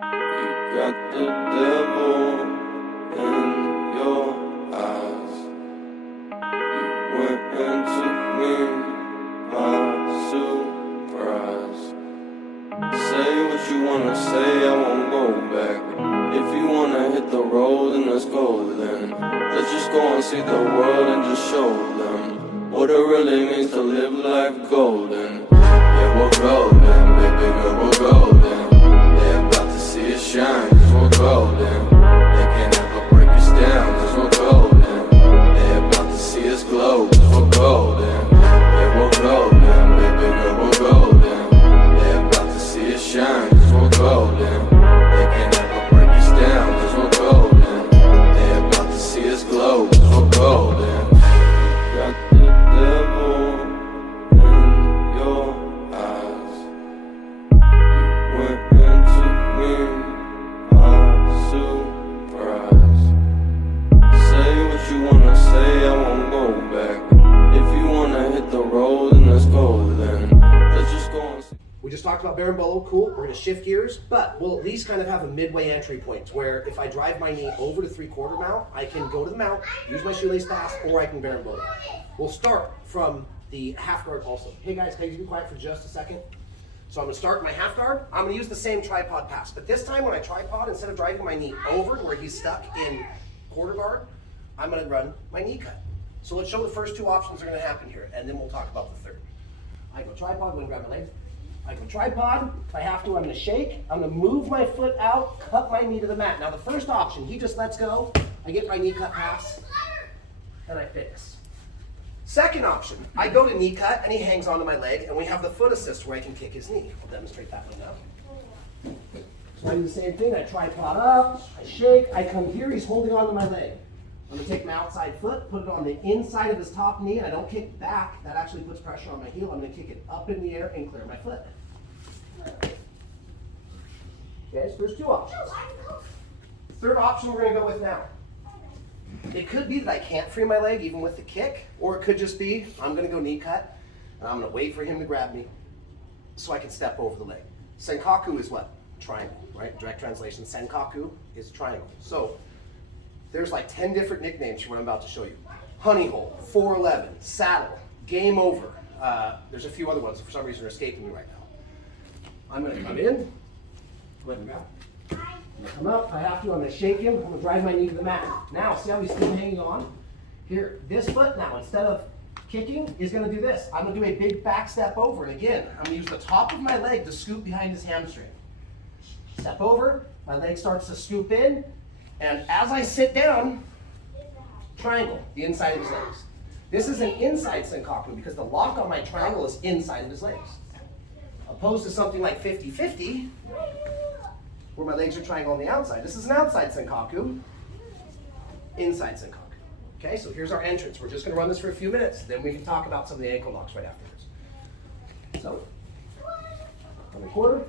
Got the devil in your eyes. You went and took me by surprise. Say what you wanna say, I won't go back. If you wanna hit the road, then let's go then. Let's just go and see the world and just show them what it really means to live life golden. Yeah, we're golden, baby girl, we're golden. They're about to see us shine, cause we're golden. They can't ever break us down, cause we're golden. They're about to see us glow, cause we're golden. Yeah, we're golden, baby girl, we're golden. They're about to see us shine, cause we're golden. They can't ever break us down, cause we're golden. They're about to see us glow, cause we're golden. Got the devil in your eyes. You went and took me by surprise. Say what you wanna say, I won't go back. If you wanna hit the road, then let's go then. Let's just go and see. We just talked about berimbolo, cool. We're gonna shift gears, but we'll at least kind of have a midway entry point where if I drive my knee over to 3/4 mount, I can go to the mount, use my shoelace pass, or I can berimbolo. We'll start from the half guard also. Hey guys, can you be quiet for just a second? So I'm gonna start my half guard. I'm gonna use the same tripod pass, but this time when I tripod, instead of driving my knee over to where he's stuck in quarter guard, I'm gonna run my knee cut. So let's show the first two options that are gonna happen here, and then we'll talk about the third. I go tripod, I'm gonna grab my legs. I go tripod, if I have to, I'm gonna shake. I'm gonna move my foot out, cut my knee to the mat. Now the first option, he just lets go, I get my knee cut pass, and I fix. Second option, I go to knee cut, and he hangs onto my leg, and we have the foot assist where I can kick his knee. I'll demonstrate that one now. So I do the same thing, I tripod up, I shake, I come here, he's holding onto my leg. I'm gonna take my outside foot, put it on the inside of his top knee, and I don't kick back. That actually puts pressure on my heel. I'm gonna kick it up in the air and clear my foot. Okay, so there's two options. Third option we're gonna go with now. It could be that I can't free my leg even with the kick, or it could just be I'm gonna go knee cut, and I'm gonna wait for him to grab me so I can step over the leg. Sankaku is what? Triangle, right? Direct translation, Sankaku is triangle. So there's like 10 different nicknames for what I'm about to show you. Honey hole, 411, saddle, game over. There's a few other ones that for some reason are escaping me right now. I'm gonna come in, go ahead and grab. I'm gonna come up, if I have to, I'm gonna shake him, I'm gonna drive my knee to the mat. Now, see how he's still hanging on? Here, this foot now, instead of kicking, is gonna do this. I'm gonna do a big back step over, and again, I'm gonna use the top of my leg to scoop behind his hamstring. Step over, my leg starts to scoop in, and as I sit down, triangle, the inside of his legs. This is an inside Sankaku because the lock on my triangle is inside of his legs. Opposed to something like 50-50, where my legs are triangle on the outside. This is an outside Sankaku, inside Sankaku. Okay, so here's our entrance. We're just gonna run this for a few minutes, then we can talk about some of the ankle locks right afterwards. So, on the quarter.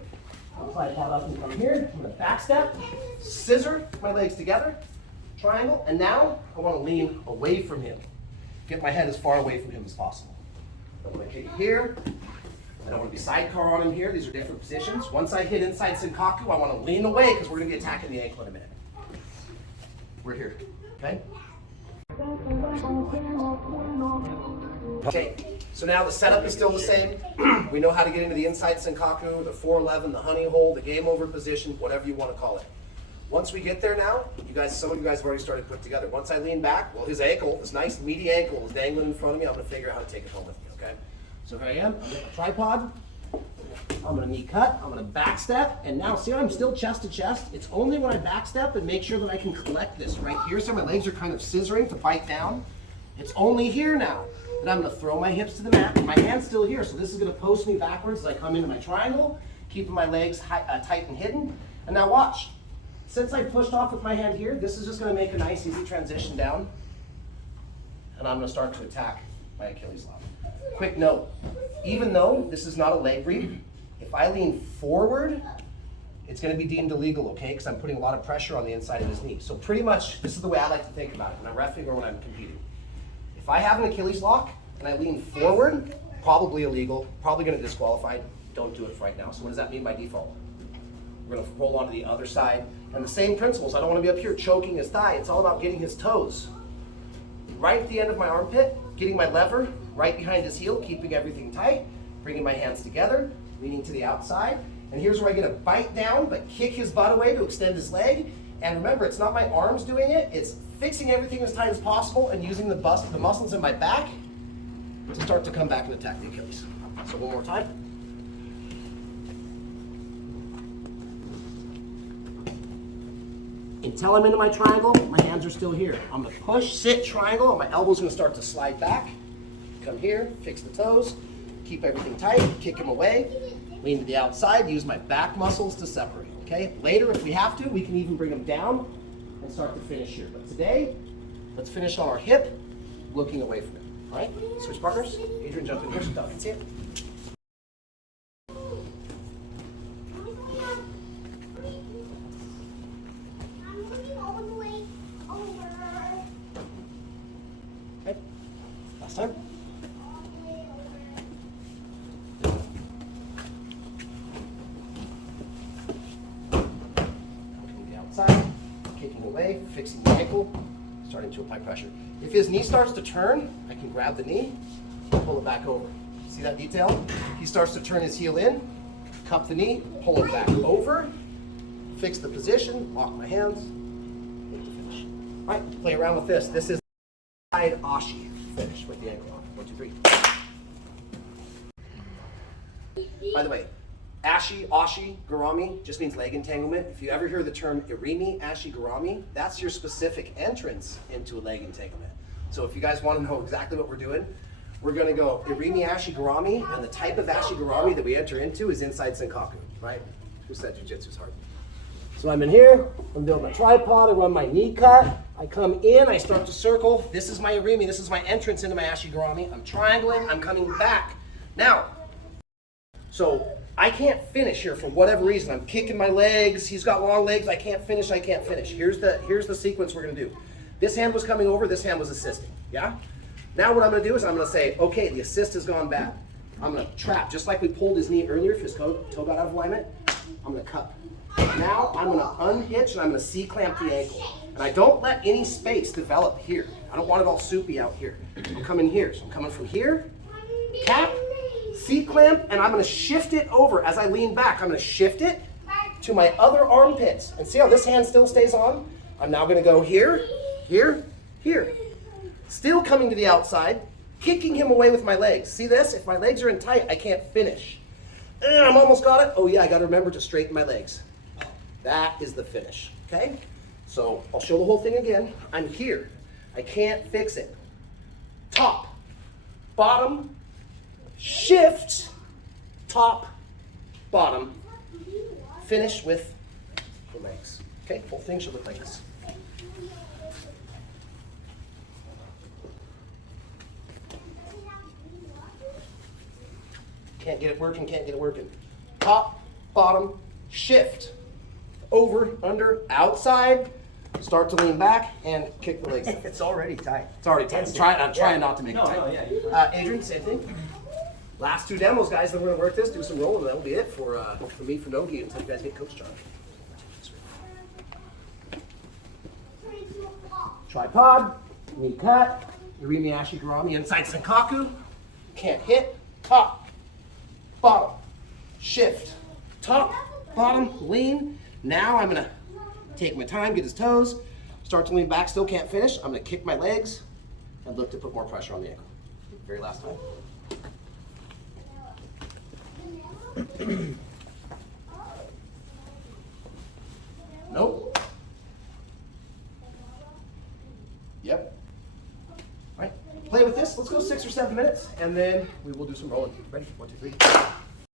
I'll slide that up and come here. I'm going to back step, scissor my legs together, triangle, and now I want to lean away from him. Get my head as far away from him as possible. I'm going to kick here. I don't want to be sidecar on him here. These are different positions. Once I hit inside Sankaku, I want to lean away because we're going to be attacking the ankle in a minute. We're here, okay? Okay, so now the setup is still the same. We know how to get into the inside Sankaku, the 411, the honey hole, the game over position, whatever you want to call it. Once we get there now, some of you guys have already started to put together. Once I lean back, well, his ankle, this nice meaty ankle is dangling in front of me. I'm going to figure out how to take it home with me, okay? So here I am, I'm going to get my tripod. I'm going to knee cut, I'm going to back step, and now see how I'm still chest to chest? It's only when I back step and make sure that I can collect this right here so my legs are kind of scissoring to bite down. It's only here now that I'm going to throw my hips to the mat, and my hand's still here, so this is going to post me backwards as I come into my triangle, keeping my legs tight and hidden. And now watch. Since I pushed off with my hand here, this is just going to make a nice easy transition down, and I'm going to start to attack my Achilles lock. Quick note, even though this is not a leg read, if I lean forward, it's going to be deemed illegal, okay? Because I'm putting a lot of pressure on the inside of his knee. So pretty much, this is the way I like to think about it when I'm reffing or when I'm competing. If I have an Achilles lock and I lean forward, probably illegal, probably going to disqualify. Don't do it right now. So what does that mean by default? We're gonna roll onto the other side. And the same principles. I don't wanna be up here choking his thigh. It's all about getting his toes right at the end of my armpit, getting my lever right behind his heel, keeping everything tight, bringing my hands together, leaning to the outside. And here's where I get a bite down, but kick his butt away to extend his leg. And remember, it's not my arms doing it, it's fixing everything as tight as possible and using the muscles in my back to start to come back and attack the Achilles. So one more time. Until I'm into my triangle, my hands are still here. I'm gonna push, sit, triangle, and my elbow's gonna start to slide back. Come here, fix the toes, keep everything tight, kick him away, lean to the outside, use my back muscles to separate, okay? Later, if we have to, we can even bring them down and start to finish here. But today, let's finish on our hip, looking away from it, all right? Switch partners. Adrian, jump in here so Doug can see it. Okay, last time. Outside, kicking away, fixing the ankle, starting to apply pressure. If his knee starts to turn, I can grab the knee, pull it back over. See that detail? He starts to turn his heel in, cup the knee, pull it back over, fix the position, lock my hands, make the finish. All right, play around with this. This is side Ashi finish with the ankle on. 1, 2, 3. By the way, Ashi, garami just means leg entanglement. If you ever hear the term irimi, Ashi, garami, that's your specific entrance into a leg entanglement. So if you guys want to know exactly what we're doing, we're going to go irimi, Ashi, garami, and the type of Ashi, garami that we enter into is inside Sankaku, right? Who said jiu-jitsu's hard? So I'm in here, I'm building a tripod, I run my knee cut, I come in, I start to circle. This is my irimi, this is my entrance into my Ashi, garami. I'm triangling, I'm coming back. Now, so I can't finish here for whatever reason. I'm kicking my legs. He's got long legs. I can't finish. Here's the sequence we're going to do. This hand was coming over. This hand was assisting. Yeah? Now what I'm going to do is I'm going to say, okay, the assist has gone bad. I'm going to trap. Just like we pulled his knee earlier if his toe got out of alignment, I'm going to cup. Now I'm going to unhitch and I'm going to C-clamp the ankle. And I don't let any space develop here. I don't want it all soupy out here. I'm coming here. So I'm coming from here, cap, C-clamp, and I'm going to shift it over. As I lean back, I'm going to shift it to my other armpits. And see how this hand still stays on? I'm now going to go here, here, here. Still coming to the outside, kicking him away with my legs. See this? If my legs are in tight, I can't finish. And I'm almost got it. Oh yeah, I got to remember to straighten my legs. That is the finish, okay? So I'll show the whole thing again. I'm here. I can't fix it. Top, bottom, shift, top, bottom, finish with the legs. Okay, whole thing should look like this. Can't get it working. Top, bottom, shift, over, under, outside, start to lean back, and kick the legs. It's already tight. It's already tight. I'm trying not to make it tight. No, yeah. Adrian, same thing. Last 2 demos, guys. Then we're gonna work this, do some rolling, and that'll be it for me for Nogi until you guys get coach charge. Tripod, knee cut, irimi, Ashi, garami, inside Sankaku. Can't hit. Top, bottom, shift, top, bottom, lean. Now I'm gonna take my time, get his toes, start to lean back. Still can't finish. I'm gonna kick my legs and look to put more pressure on the ankle. Very last time. Nope. Yep. All right, play with this. Let's go 6 or 7 minutes, and then we will do some rolling. Ready? 1, 2, 3.